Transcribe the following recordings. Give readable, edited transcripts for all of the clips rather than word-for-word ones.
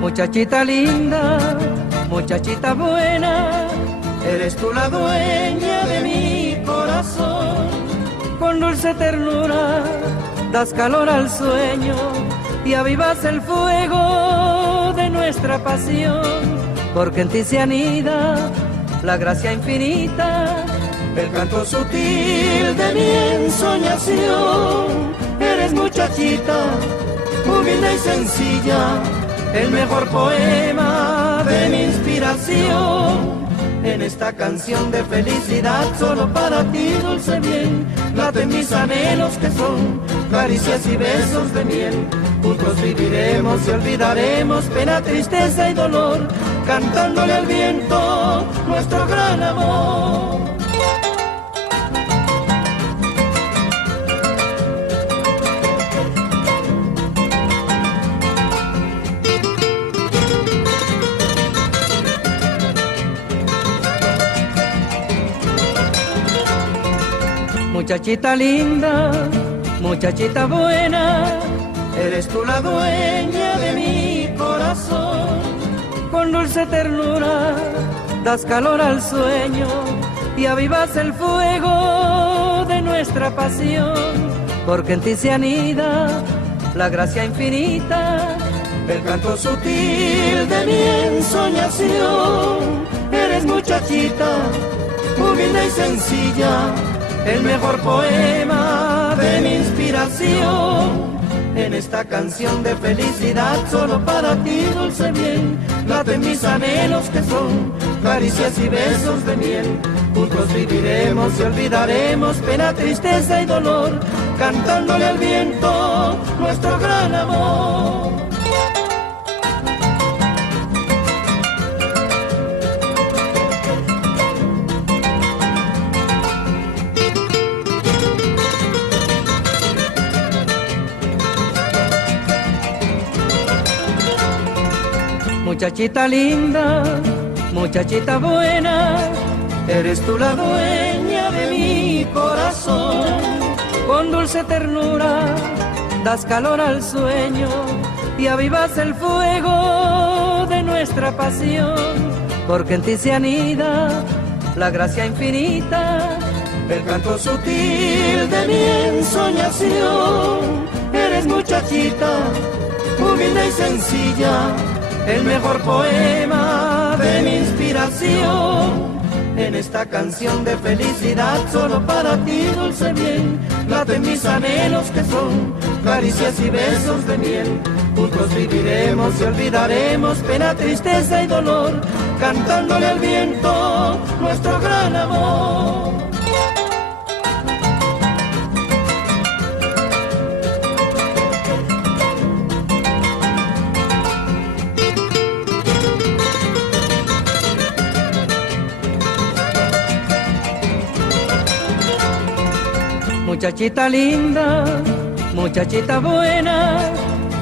Muchachita linda, muchachita buena, eres tú la dueña de mi corazón. Con dulce ternura das calor al sueño y avivas el fuego de nuestra pasión. Porque en ti se anida la gracia infinita, el canto sutil de mi ensoñación. Eres muchachita, humilde y sencilla, el mejor poema de mi inspiración. En esta canción de felicidad, solo para ti, dulce bien, laten mis anhelos que son caricias y besos de miel. Juntos viviremos y olvidaremos pena, tristeza y dolor, cantándole al viento nuestro gran amor. Muchachita linda, muchachita buena, eres tú la dueña de mi corazón. Con dulce ternura das calor al sueño y avivas el fuego de nuestra pasión. Porque en ti se anida la gracia infinita, el canto sutil de mi ensoñación. Eres muchachita, humilde y sencilla, el mejor poema de mi inspiración. En esta canción de felicidad, solo para ti, dulce bien, laten mis anhelos que son caricias y besos de miel. Juntos viviremos y olvidaremos pena, tristeza y dolor, cantándole al viento nuestro gran amor. Muchachita linda, muchachita buena, eres tú la dueña de mi corazón. Con dulce ternura das calor al sueño y avivas el fuego de nuestra pasión. Porque en ti se anida la gracia infinita, el canto sutil de mi ensoñación. Eres muchachita, humilde y sencilla, el mejor poema de mi inspiración. En esta canción de felicidad, solo para ti, dulce bien, laten mis anhelos que son caricias y besos de miel. Juntos viviremos y olvidaremos pena, tristeza y dolor, cantándole al viento nuestro gran amor. Muchachita linda, muchachita buena,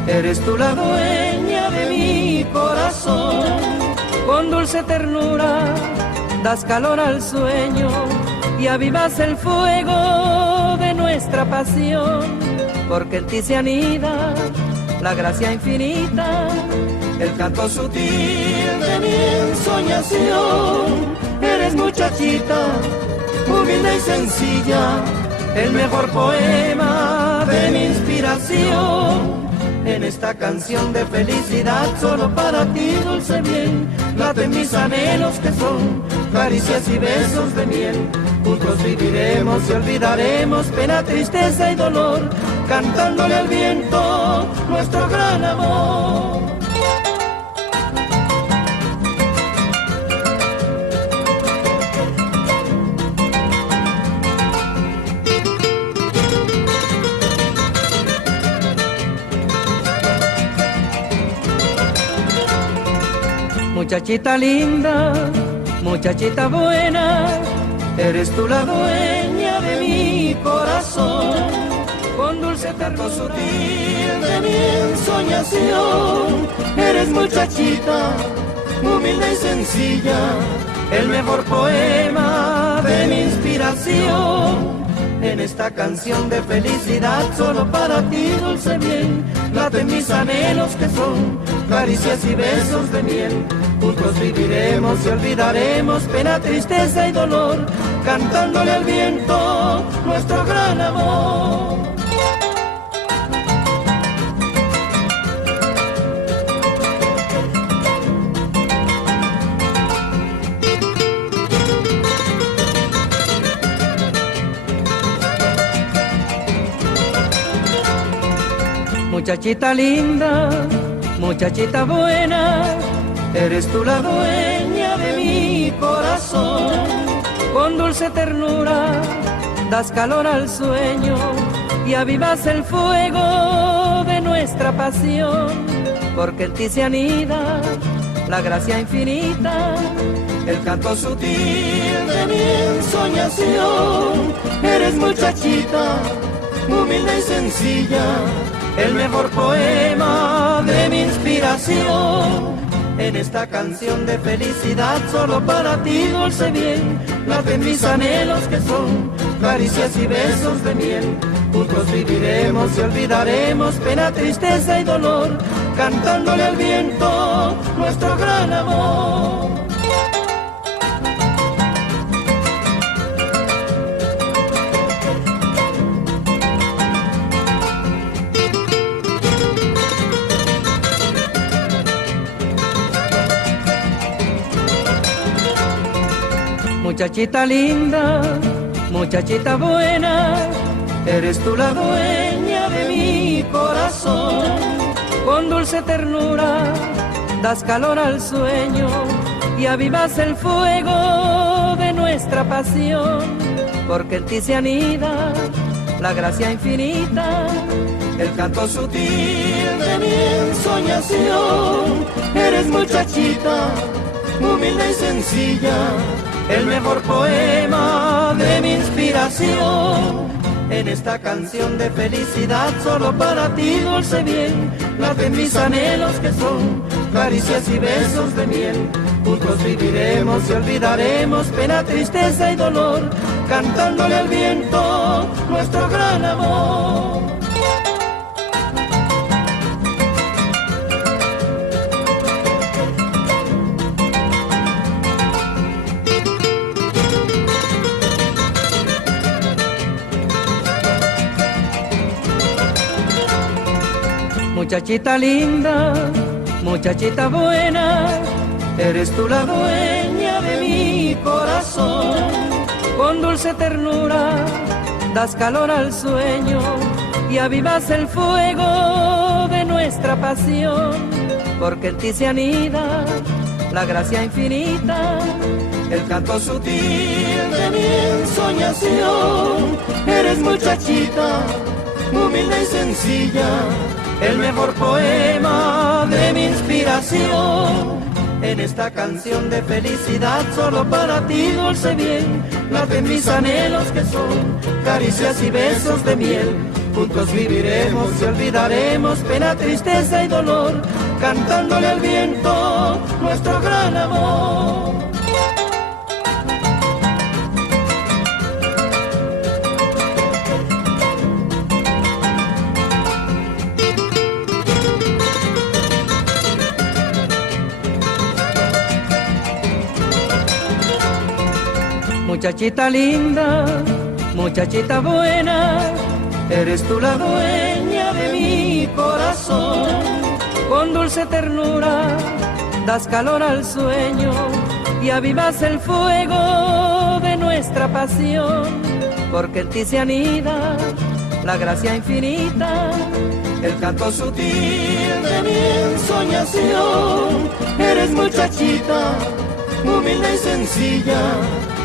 eres tú la dueña de mi corazón. Con dulce ternura das calor al sueño y avivas el fuego de nuestra pasión. Porque en ti se anida la gracia infinita, el canto sutil de mi ensoñación. Eres muchachita, humilde y sencilla, el mejor poema de mi inspiración. En esta canción de felicidad, solo para ti, dulce bien, laten mis anhelos que son caricias y besos de miel. Juntos viviremos y olvidaremos pena, tristeza y dolor, cantándole al viento nuestro gran amor. Muchachita linda, muchachita buena, eres tú la dueña de mi corazón. Con dulce canto sutil de mi ensoñación. Eres muchachita, humilde y sencilla, el mejor poema de mi inspiración. En esta canción de felicidad, solo para ti, dulce bien, laten mis anhelos que son caricias y besos de miel. Juntos viviremos y olvidaremos pena, tristeza y dolor, cantándole al viento nuestro gran amor. Muchachita linda, muchachita buena, eres tú la dueña de mi corazón. Con dulce ternura das calor al sueño y avivas el fuego de nuestra pasión, porque en ti se anida la gracia infinita, el canto sutil de mi ensoñación. Eres muchachita, humilde y sencilla, el mejor poema de mi inspiración. En esta canción de felicidad, solo para ti, dulce bien, laten mis anhelos que son caricias y besos de miel. Juntos viviremos y olvidaremos pena, tristeza y dolor, cantándole al viento nuestro gran amor. Muchachita linda, muchachita buena, eres tú la dueña de mi corazón. Con dulce ternura das calor al sueño y avivas el fuego de nuestra pasión, porque en ti se anida la gracia infinita, el canto sutil de mi ensoñación. Eres muchachita, humilde y sencilla, el mejor poema de mi inspiración. En esta canción de felicidad, solo para ti, dulce bien, laten mis anhelos que son caricias y besos de miel. Juntos viviremos y olvidaremos pena, tristeza y dolor, cantándole al viento nuestro gran amor. Muchachita linda, muchachita buena, eres tú la dueña de mi corazón. Con dulce ternura das calor al sueño y avivas el fuego de nuestra pasión, porque en ti se anida la gracia infinita, el canto sutil de mi ensoñación. Eres muchachita, humilde y sencilla, el mejor poema de mi inspiración. En esta canción de felicidad, solo para ti, dulce bien, laten mis anhelos que son caricias y besos de miel. Juntos viviremos y olvidaremos pena, tristeza y dolor, cantándole al viento nuestro gran amor. Muchachita linda, muchachita buena, eres tú la dueña de mi corazón. Con dulce ternura das calor al sueño y avivas el fuego de nuestra pasión, porque en ti se anida la gracia infinita, el canto sutil de mi ensoñación. Eres muchachita, humilde y sencilla,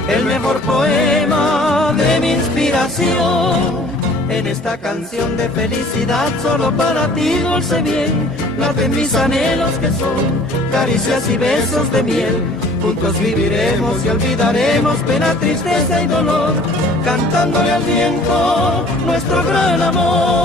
el mejor poema de mi inspiración. En esta canción de felicidad, solo para ti, dulce bien, laten mis anhelos que son caricias y besos de miel. Juntos viviremos y olvidaremos pena, tristeza y dolor, cantándole al viento nuestro gran amor.